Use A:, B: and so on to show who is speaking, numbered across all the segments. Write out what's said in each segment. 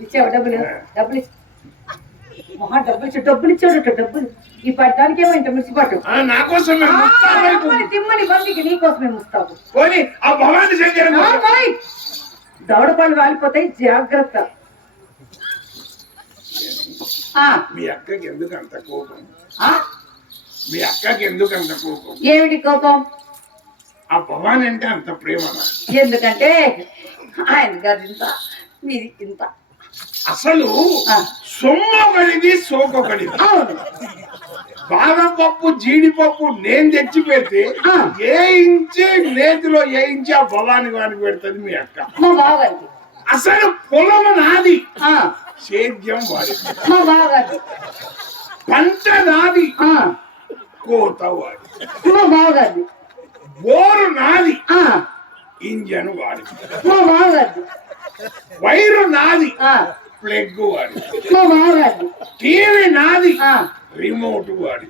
A: ఇచ్చావు డబ్బులు డబ్బులు మహా డబ్బులు ఇచ్చాడు డబ్బులు ఇచ్చాడు డబ్బులు. ఈ పడ్డానికి ఏమో ఇంత మిర్చిపట్టు
B: ఆ, నా కోసం
A: ఆ,
B: ముస్తాబైపు.
A: తిమ్మని బండికి ముస్తావు.
B: ఆ,
A: పోయ్. దవడ పళ్ళు వాలిపోతాయి జాగ్రత్త. ఆ,
B: మీ అక్కకి ఎందుకు అంత కోపం? మీ అక్కకి ఎందుకు అంత కోపం?
A: ఏమిటి కోపం?
B: ఆ భవాని అంటే అంత ప్రేమ
A: ఎందుకంటే ఆయన గారు మీది ఇంత.
B: అసలు సోకొకడిది
A: అవును.
B: బాదం పప్పు జీడిపప్పు నేను తెచ్చి పెడితే. ఏ ఇంచి నేతిలో ఏ ఇంచి ఆ భవాని వానికి పెడుతుంది మీ అక్క.
A: మా బావగారికి.
B: అసలు పొలం నాది.
A: ఆ,
B: సేద్యం వాడి
A: మా బావగారికి.
B: పంట నాది.
A: ఆ,
B: కోత వాడి
A: మా బావగారికి.
B: బోరు నాది.
A: ఆ,
B: ఇంజన్ వాడి
A: మా బావగారికి.
B: వైరు నాది. ప్లగ్ వాడి. టీవీ నాది. రిమోట్ వాడి.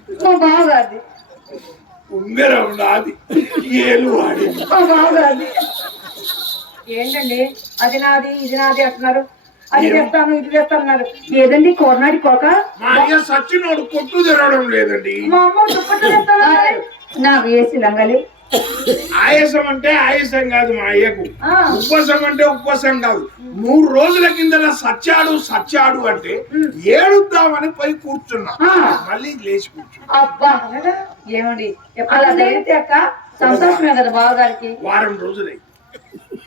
B: ఉంగరం నాది. ఏలు వాడి.
A: ఏంటండి? అది నాది ఇది నాది అంటున్నారు. అది చేస్తాను ఇది చేస్తాను ఏదండి? కోరనాడి కోక?
B: మా అయ్య సచ్చినోడు కొట్టు తిరగడం లేదండి.
A: మా అమ్మ నాకు వేసి లంగలి.
B: ఆయాసం అంటే ఆయాసం కాదు మా అయ్యకు. ఉపవాసం అంటే ఉపవాసం కాదు. మూడు రోజుల కింద సచ్చాడు సచ్చాడు అంటే ఏడుద్దామని పోయి కూర్చున్నా. మళ్ళీ లేచి కూర్చున్నా
A: అబ్బా ఏమండి అలా సంతోషమే కదా బావగారికి?
B: వారం రోజులై.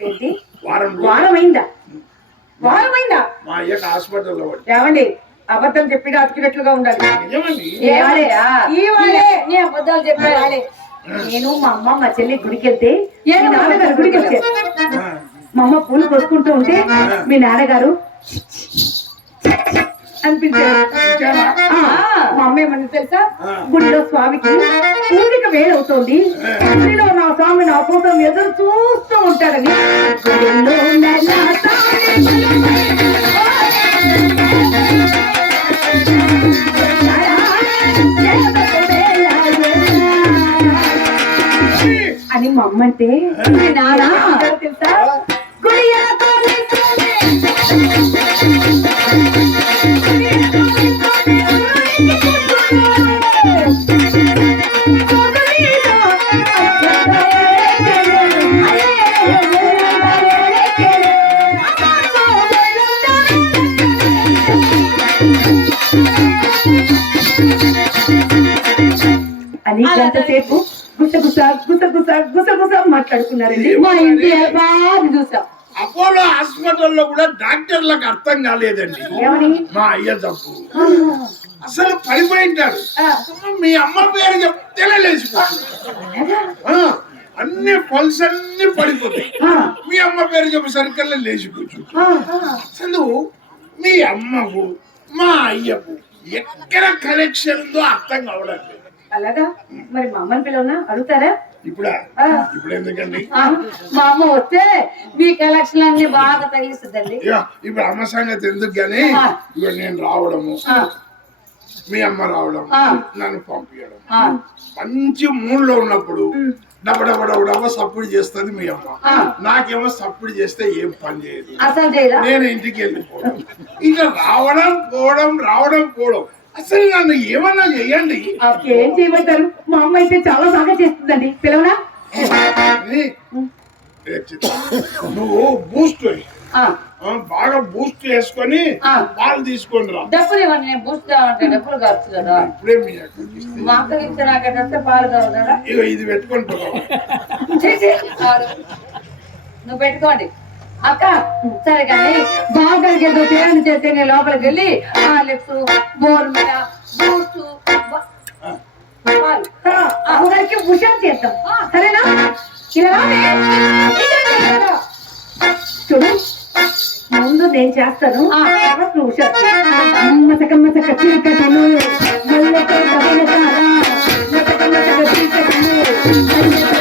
A: ఏంటి?
B: వారం
A: వారం అయిందా వారం అయిందా
B: మా అయ్యకు హాస్పిటల్లో
A: ఏమండి అబద్ధం చెప్పి అతికినట్లుగా ఉండాలి.
B: నిజమండి
A: ఈ వాళ్ళే నీ అబద్ధాలు చెప్పాలి నేను మా అమ్మ మా చెల్లి గుడికి వెళ్తే నాన్నగారు గుడికి వచ్చారు మా అమ్మ పూలు కొట్టుకుంటూ ఉంటే మీ నాన్నగారు అనిపించారు. మా అమ్మ ఏమన్నా తెలుసా. గుడిలో స్వామికి పూడిక వేలవుతోంది గుడిలో నా స్వామి నా కోసం ఎదురు చూస్తూ ఉంటాడని గుడిలో మా అమ్మ అంటే మీ నాన్న తెలుసా? అని గంటసేపు గుసగుస గుసగుస గుసగుస మాట్లాడుకున్నారండి. మా ఇంటి బాగా చూసాం.
B: అపోలో హాస్పిటల్లో కూడా డాక్టర్లకు అర్థం కాలేదండి. మా అయ్య తప్పు. అసలు పడిపోయింటాడు
A: ఆ,
B: మీ అమ్మ పేరు చెప్తేనే లేచిపోతుంది? ఆ, అన్ని పల్స్ అన్ని పడిపోతాయి. మీ అమ్మ పేరు చెప్పి సరికల్లా లేచి కూర్చు.
A: ఆ, ఆ.
B: అసలు మీ అమ్మకు మా అయ్యకు ఎక్కడ కనెక్షన్ ఉందో అర్థం కావడం
A: అలాగా? మరి మా అమ్మని పిలవనా? అడుగుతారా?
B: ఇప్పుడా. ఇప్పుడు ఎందుకండి?
A: మా అమ్మ వస్తే మీ కలెక్షన్ అన్ని బాగా తగిలిస్తుందండి.
B: ఇప్పుడు అమ్మ సంగతి ఎందుకు కానీ
A: ఆ.
B: ఇక నేను రావడము మీ అమ్మ రావడం. నన్ను పంపించడం మంచి మూడ్లో ఉన్నప్పుడు డబ్బ డబ్బ డబ్బ డబ్బ సప్పుడు చేస్తుంది మీ అమ్మ. నాకేమో సప్పుడు చేస్తే ఏం పని చేయదు.
A: అసలు చేయదా?
B: నేను ఇంటికి వెళ్ళిపోవడం. ఇక రావడం పోవడం రావడం పోవడం. అసలు నన్ను ఏమన్నా చెయ్యండి?
A: ఏం చేయమంటారు? మా అమ్మ అయితే చాలా బాగా చేస్తుందండి. పిలవనా?
B: నువ్వు బూస్ట్ బాగా బూస్ట్ చేసుకొని. పాలు తీసుకొని రా.
A: డబ్బులు ఇవ్వండి నేను బూస్ట్ కావాలంటే డబ్బులు కావచ్చు కదా.
B: ఇప్పుడే మీ అక్కడికి ఇస్తే.
A: మా అక్కకి ఇస్తే వస్తే పాలు కావాలి కదా
B: ఇది
A: కాదు. నువ్వు పెట్టుకోండి. అక్క సరే కానీ బాగా ఏదో తేడా చేస్తే నేను లోపలికి వెళ్ళి హార్లిక్స్ బోర్ మీద బూస్ట్ అమ్మగారికి హుషారు చేద్దాం. సరేనా? ఇలా. చూడు ముందు నేను చేస్తాను. నువ్వు. మసక మసక చీకటిలు మల్లెతో. మసక మసక చీకటిలు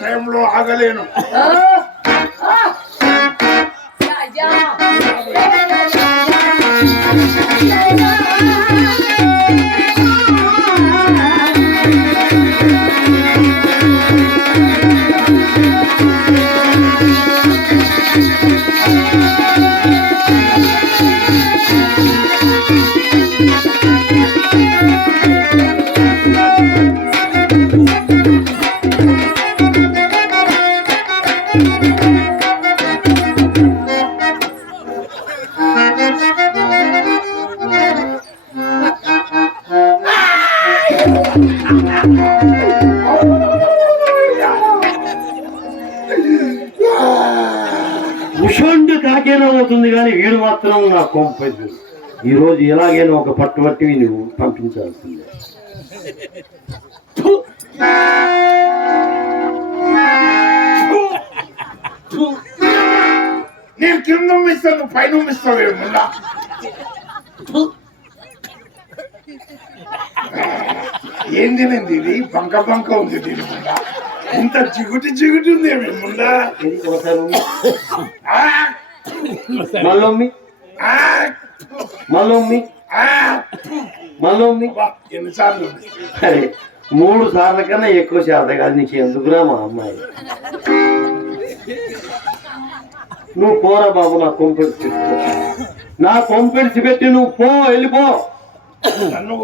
B: టైంలో ఆగలేను.
C: రాజా మాత్రం నా కొంపదు. ఈ రోజు ఎలాగైనా ఒక పట్టుబట్టి నువ్వు పంపించాల్సిందే.
B: నేను కింద ఉమ్మిస్తాను నువ్వు పైన ఉమ్మిస్తావేముందా ఏం తినండి ఇది? బంక బంక ఉంది దీని ముందా? ఇంత జిగుటి జిగుటి ఉంది
C: ఉమ్మి. మళ్ళీ. మళ్ళీ ఉమ్మి. మళ్ళీ ఉమ్మి.
B: ఎన్నిసార్లు?
C: అరే మూడు సార్ల కన్నా ఎక్కువ శాతం కాదు నీకు ఎందుకురా మా అమ్మాయి? నువ్వు పోరా బాబు నా కొంపెడిచి నా కొంపెడిచి పెట్టి నువ్వు పో వెళ్ళిపో.
B: నన్ను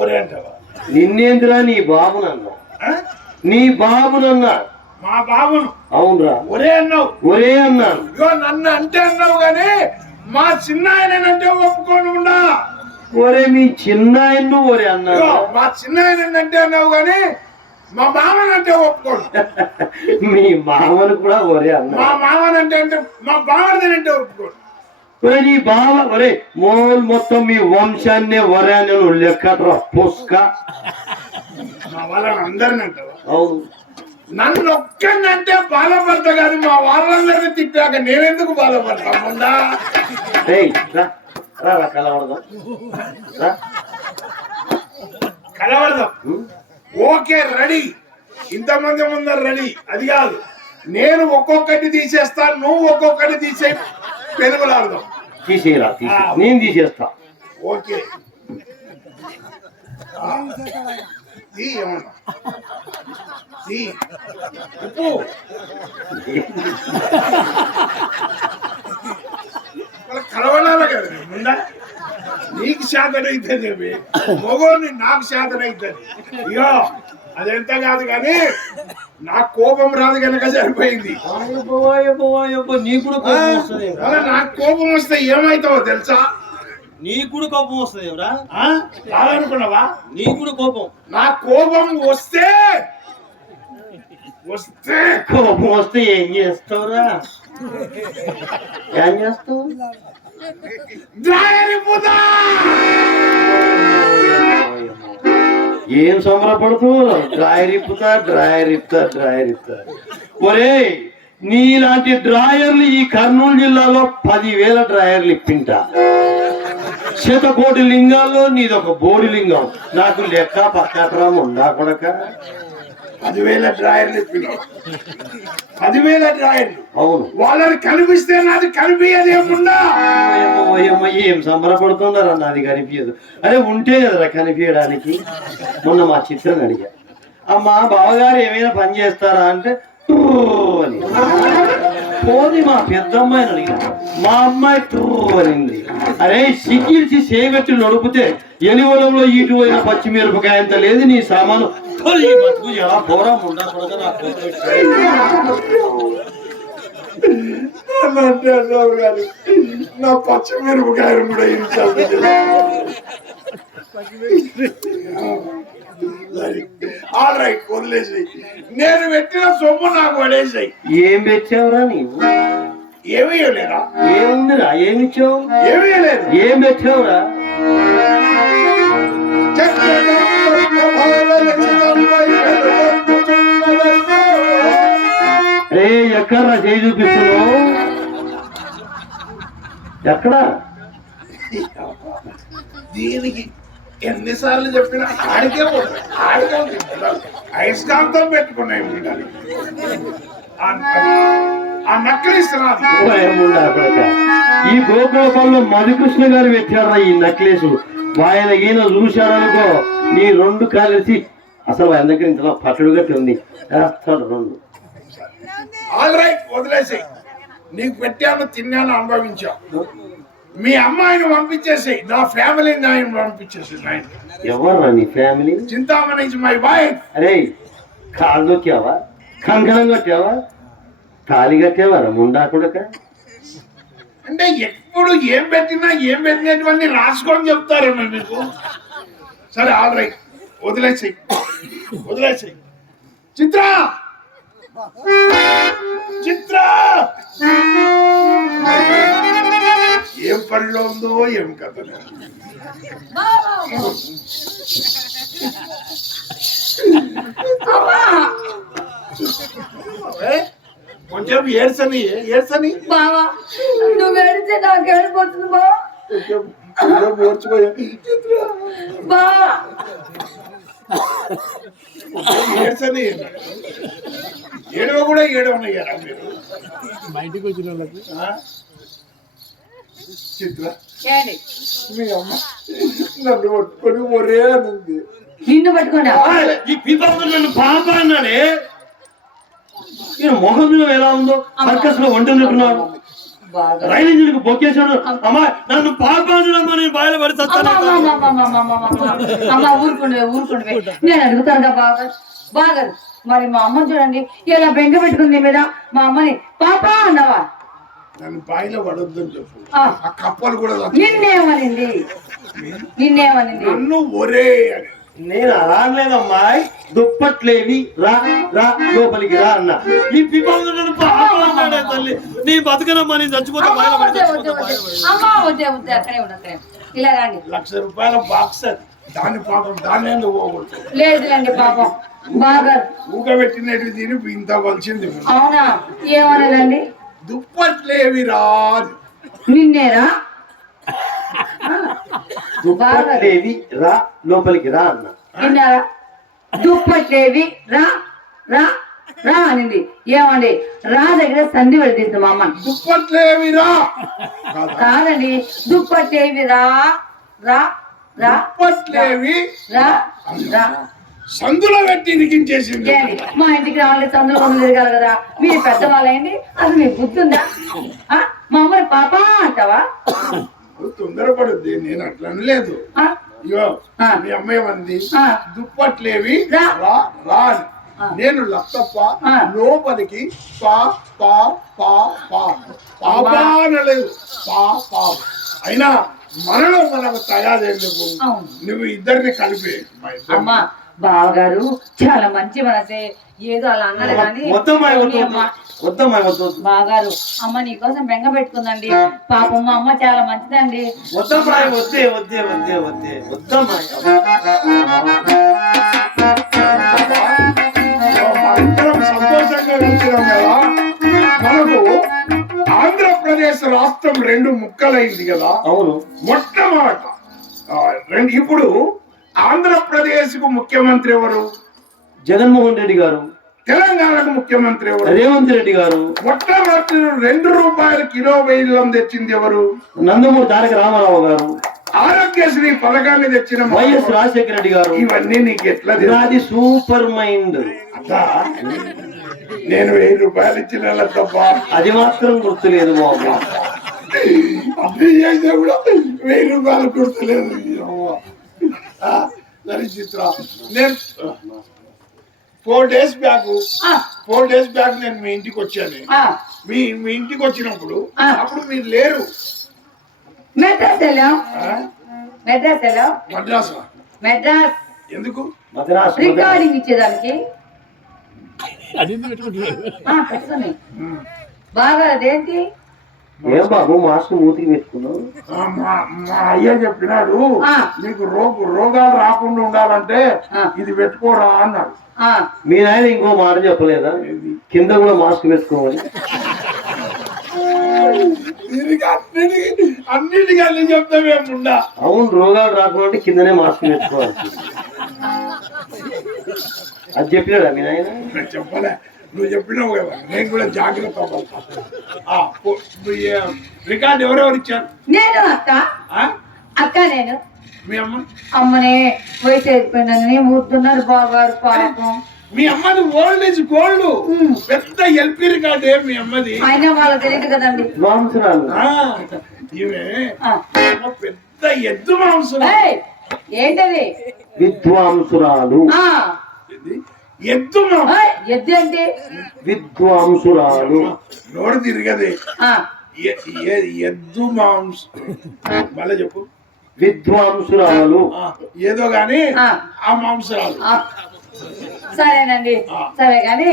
C: నిన్నేందిరా నీ బాబునన్నా? నీ బాబునన్నా
B: మా బాబును.
C: అవునరా.
B: ఒరే అన్నావు.
C: ఒరే అన్నాను.
B: ఇగో నన్ను అంటే అన్నావు గాని మా చిన్న ఆయనంటే ఒప్పుకోను ఉండా.
C: ఒరే మీ చిన్న నువ్వు ఒరే
B: ఇగో
C: అన్నా
B: మా చిన్న ఆయనంటే అన్నావు గాని మా మామనంటే ఒప్పుకోను
C: మీ మామను కూడా ఒరే అన్నా
B: మా మామనంటే అంటే మా బావనంటే ఒప్పుకోను
C: ఒరే నీ బావ ఒరే మోల్ మొత్తం మీ వంశాన్నే ఒరే అని లెక్కట్రా పుస్క.
B: మా వాళ్ళని అందరిని అంటావా?
C: అవును.
B: నన్ను ఒక్కనంటే బాధపడతా కానీ మా వాళ్ళందరినీ తిట్టాక నేనెందుకు బాధపడతా ముందా
C: కలవడదాం.
B: కలవడదాం? Okay ready. ఇంతమంది ముందర రెడీ. అది కాదు. నేను ఒక్కొక్కటి తీసేస్తా నువ్వు ఒక్కొక్కటి తీసే పెరుగులాడదాం.
C: తీసేయరా తీసే. నేను తీసేస్తా.
B: ఓకే. ఏమన్నా. ఉప్పు కలవనాల కదా ముందా? నీకు శాతం అవుతుంది మగోని నాకు శాతం అవుతుంది ఇగో అదెంత కాదు కానీ నాకు కోపం రాదు కనుక సరిపోయింది.
C: నాకు కోపం
B: వస్తే ఏమైతావో తెలుసా?
C: నీకు కూడా కోపం వస్తుంది ఎవరా?
B: ఆ? రాదనుకున్నావా?
C: నీకు కూడా కోపం.
B: నా కోపం వస్తే వస్తే.
C: కోపం వస్తే ఏం చేస్తావురా? ఏం చేస్తావు? ఏం సంబరపడుతూ డ్రాయర్ ఇప్పుతా డ్రాయర్ ఇప్పుతా డ్రాయర్ ఇప్పుతా ఒరే నీలాంటి డ్రాయర్లు ఈ కర్నూలు జిల్లాలో పదివేల డ్రాయర్లు ఇప్పింటా. శతకోటి లింగాల్లో నీదొక బోడి లింగం. నాకు లెక్క పక్కట్రా ఉండా కొడక.
B: పదివేల డ్రాయర్లు పదివేల డ్రాయర్లు.
C: అవును.
B: వాళ్ళని కనిపిస్తే నాది కనిపించదు ఏముండా?
C: ఏం సంబరపడుతుందరా నాది కనిపించదు అరే ఉంటే కదరా కనిపించడానికి మొన్న మా చిత్రం అడిగా. అమ్మా బావగారు ఏమైనా పని చేస్తారా అంటే అని. పోది మా పెద్దమ్మాయిని అడిగా మా అమ్మాయి టూ అనింది. అరే సిక్కిల్చి సేగట్టి నడుపుతే ఎలివలంలో ఈటు పోయిన పచ్చిమిరపకాయ అంత లేదు నీ సామాను. ఎలా పోరా నా
B: పచ్చిమిరపకాయలు కూడా ఆల్ రైట్ వదిలేసాయి. నేను పెట్టిన సొమ్ము నాకు పడేసాయి
C: ఏం పెట్టావురా నీవు?
B: ఏమీ ఇవ్వలేరా
C: ఏముందిరా? ఏమిచ్చావు?
B: ఏమీ ఇవ్వలేదు.
C: ఏం పెట్టావురా? రే ఎక్కడ్రా చేయి చూపిస్తున్నావు? ఎక్కడ?
B: దీనికి ఎన్నిసార్లు చెప్పినా ఆడికే ఆడికే అయస్కాంతం పెట్టుకున్నాయి ఉండాలి ఆ
C: కొడక. ఈ గోకులపల్లి మధుకృష్ణ గారు పెట్టారా ఈ నెక్లెస్. ఆయన ఈయన చూశారనుకో నీ రెండు కలిసి అసలు ఆయన దగ్గర ఇంతలో పట్టుడు గట్టి ఉంది. వేస్తాడు రెండు.
B: ఆల్ రైట్ వదిలేసి నీకు పెట్టాను తిన్నాను అనుభవించావు. మీ అమ్మాయిని పంపించేసి నా ఫ్యామిలీని ఆయన పంపించేసి నాయన.
C: ఎవరు నీ family?
B: Chintamani is my wife.
C: అరే కాళ్ళు దొక్కావా కంకణం కట్టావా? తాళి కట్టావా ముండా కొడక?
B: అంటే ఎప్పుడు ఏం పెట్టినా ఏం పెట్టినటువంటి రాసుకొని చెప్తారన్న మీకు. సరే ఆల్ రైట్. వదిలేసేయి. వదిలేసేయి. చిత్ర! చిత్ర! ఏం పనిలో ఉందో ఏం కథ కొంచెం ఏడ్సని ఏడ్సని
D: బావా నువ్వు ఏడితే నాకు ఏడిపోతుంది బావా.
B: ఏడ్సని ఏడవ కూడా ఏడవనయ్యారా మీరు?
E: బయటికి వచ్చిన వాళ్ళకి.
B: ఆ? చిత్ర మీ అమ్మ నన్ను పట్టుకొని ఒరే అనుంది.
D: నిన్ను పట్టుకోండి
C: ఈ పీపర్ నన్ను పాప అన్నాడే ఈయన మొహం మీద ఎలా ఉందో? సర్కస్లో
D: బాగా.
C: రైలు ఇంజిన్ బొక్కేశాడు. అమ్మా. నన్ను పాప అనడమ్మా నేను బాయిలో పడి
D: అమ్మ, ఊరుకోండి ఊరుకోండి. నేను అడుగుతాను కదా బాగా. బాగా. మరి మా అమ్మ చూడండి ఇలా బెంగ పెట్టుకుంది మీద మా అమ్మని పాప అన్నవా?
B: నన్ను బాయిలో పడొద్దని చెప్పు.
D: ఆ,
B: కప్పలు కూడా చచ్చి-
D: నిన్నేమనింది నిన్నేమనింది
B: నన్ను ఒరే అని.
C: నేను అలా అనలేదమ్మా. దుప్పట్లేవి రా రా లోపలికి రా అన్న. ఈ పిపాలు నన్ను పాప అన్నాడే తల్లి. నీ బతకనమ్మా నేను చచ్చిపోతా
D: అమ్మ,
C: పడి
D: వద్దే, వద్దే,
C: చచ్చిపోతా,
D: వద్దే.
C: బాయిలో పడి.
D: అమ్మ వద్దే వద్దే అక్కడే ఉండు అక్కడే ఉండు. ఇలా రండి.
B: లక్ష రూపాయల బాక్స్ అది. దాని పాపం దాన్ని ఎందుకు పోగొట్టు
D: లేదులేండి పాపం. బాగా.
B: ఊగబెట్టినట్టు తిని ఇంత వలిసింది
D: అవునా? ఏమనదండి?
B: దుప్పట్లేవి రాదు.
D: నిన్నేరా?
C: దుప్పట్లేవి రా లోపలికి రా అన్న.
D: విన్నారా దుప్పట్లేవి రా రా రా అనింది. ఏమండి? రా దగ్గర సంధి పడిద్ది మా అమ్మ.
B: దుప్పట్లేవి రా. కాదా?
D: కాదండి దుప్పట్లేవి రా రా రా.
B: దుప్పట్లేవి
D: రా రా.
B: సందులో పెట్టి ఇరికించేసింది
D: మా ఇంటికి రావాలి సందులో వందలు తిరగాలి కదా మీరు పెద్దవాళ్ళండి అసలు మీకు ఆ? మా అమ్మని పాప అంటావా
B: తొందరపడుద్ది నేను అట్లా అనలేదు? ఇగో. మీ అమ్మ ఏమంది
D: ఆ.
B: దుప్పట్లేవి
D: రా.
B: రా. నేను లత్తప్ప
D: ఆ.
B: లోపలికి పా పా పా పా పాపా అనలేదు పా పా అయినా మనలో మనకు
D: అవును.
B: నువ్వు ఇద్దరిని కలిపి.
D: అమ్మా బావగారు చాలా మంచి మనసే. ఏదో అలా అన్నారు కానీ. బావగారు అమ్మ నీకోసం బెంగ పెట్టుకుందండి. పాపం మా అమ్మ చాలా మంచిదండి.
C: వద్దమ్మా వద్దే వద్దే వద్దే వద్దే. వద్దమ్మా
B: మనిద్దరం సంతోషంగా కలిసినాం కదా. మనకు ఆంధ్రప్రదేశ్ రాష్ట్రం రెండు ముక్కలైంది కదా.
C: అవును.
B: మొట్టమొదట ఆ, రెండు ఇప్పుడు ఆంధ్రప్రదేశ్కు ముఖ్యమంత్రి ఎవరు?
C: జగన్మోహన్ రెడ్డి గారు.
B: తెలంగాణకు ముఖ్యమంత్రి ఎవరు?
C: రేవంత్ రెడ్డి గారు.
B: మొట్టమొదటి రెండు రూపాయల కిలో బెల్లం తెచ్చింది ఎవరు?
C: నందమూరి తారక రామారావు గారు.
B: ఆరోగ్యశ్రీ పథకాన్ని తెచ్చిన
C: వైఎస్ రాజశేఖర రెడ్డి గారు.
B: ఇవన్నీ నీకు ఎట్లా?
C: నాది సూపర్ మైండ్.
B: అదా? నేను వెయ్యి రూపాయలు ఇచ్చిన తప్ప
C: అది మాత్రం గుర్తులేదు బాబు.
B: చేసినా కూడా వెయ్యి రూపాయలు గుర్తులేదు. ఆ, సరే చిత్ర నేను ఫోర్ డేస్ బ్యాక్
D: ఆ,
B: ఫోర్ డేస్ బ్యాక్ నేను మీ ఇంటికి వచ్చాను.
D: ఆ,
B: మీ మీ ఇంటికి వచ్చినప్పుడు. అప్పుడు మీరు లేరు.
D: మెడ్రాస్ వెళ్ళాం? మెడ్రాస్ వెళ్ళాం.
B: మద్రాసు?
D: మెడ్రాస్.
B: ఎందుకు?
C: మద్రాసు మద్రాసు.
D: రికార్డింగ్ ఇచ్చేదానికి.
E: అది ఎందుకు పెట్టుకుంటున్నారు?
D: ఆ, పెట్టుకొని. బాగా అదేంటి?
C: ఏం బాబు మాస్క్ మూతికి పెట్టుకున్నావు?
B: ఆ, మా అయ్య చెప్పినాడు. నీకు రోగ రోగాలు రాకుండా ఉండాలంటే. ఇది పెట్టుకోరా అన్నాడు.
D: ఆ,
C: మీ నాయన ఇంకో మాట చెప్పలేదా? కింద కూడా మాస్క్ వేసుకోవాలి
B: దీనికి అన్నిటికీ అన్నిటికీ అన్ని చెప్తామేముండా
C: అవును రోగాలు రాకుండా కిందనే మాస్క్ పెట్టుకోవాలి. అది చెప్పినాడా మీ నాయన?
B: నేను చెప్పలే. నువ్వు చెప్పినావు కదా నేను కూడా జాగ్రత్త రికార్డు ఎవరెవరు ఇచ్చారు?
D: నేను అక్క.
B: ఆ?
D: అక్క నేను.
B: మీ అమ్మ?
D: అమ్మనే వయసు అయిపోయిందని ఊరుతున్నారు బాగారు పాపం.
B: మీ అమ్మది ఓల్డ్ ఇస్ గోల్డ్.
D: ఉమ్.
B: పెద్ద ఎల్పి రికార్డే మీ అమ్మది?
D: అయినా వాళ్ళకి తెలియదు కదండి.
C: మాంసరాలు.
B: ఆ, ఈమె
D: ఆ.
B: అమ్మ పెద్ద ఎద్దు మాంసం
D: ఏయ్, ఏంటది?
C: విద్వాంసురాలు.
B: ఎద్దు
D: ఎద్దు ఏంటి?
C: విద్వాంసురాలు.
B: నోరు తిరగదే ఎద్దు మాంసం మళ్ళీ చెప్పు.
C: విద్వాంసురాలు.
B: ఏదో గాని
D: ఆ.
B: మాంసరాలు.
D: సరేనండి. సరే కానీ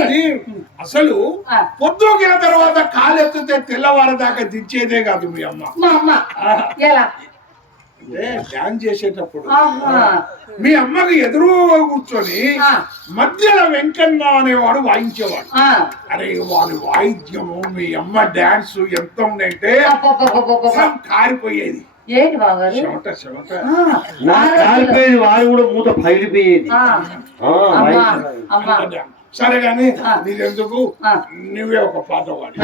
B: అసలు
D: ఆ.
B: పొద్దుగిన తర్వాత కాలెత్తితే తెల్లవారు దాకా దించేదే కాదు మీ అమ్మ.
D: మా అమ్మ. ఎలా?
B: అంటే డ్యాన్స్ చేసేటప్పుడు. మీ అమ్మకి ఎదురు కూర్చొని. మధ్యలో వెంకన్న అనేవాడు వాయించేవాడు.
D: ఆ.
B: అరే వాడి వాయిద్యము మీ అమ్మ డాన్స్ ఎంత ఉందంటే కారిపోయేది.
D: ఏంటి బాగారు
C: కాలిపోయేది వాడు కూడా మూత పగిలిపోయేది.
D: ఆ,
C: ఆ,
D: అమ్మా
C: వాయించాలి.
D: అమ్మా.
B: అంత డాన్స్. సరే గాని
D: ఆ.
B: నీకెందుకు. నువ్వే ఒక పాట పాడి.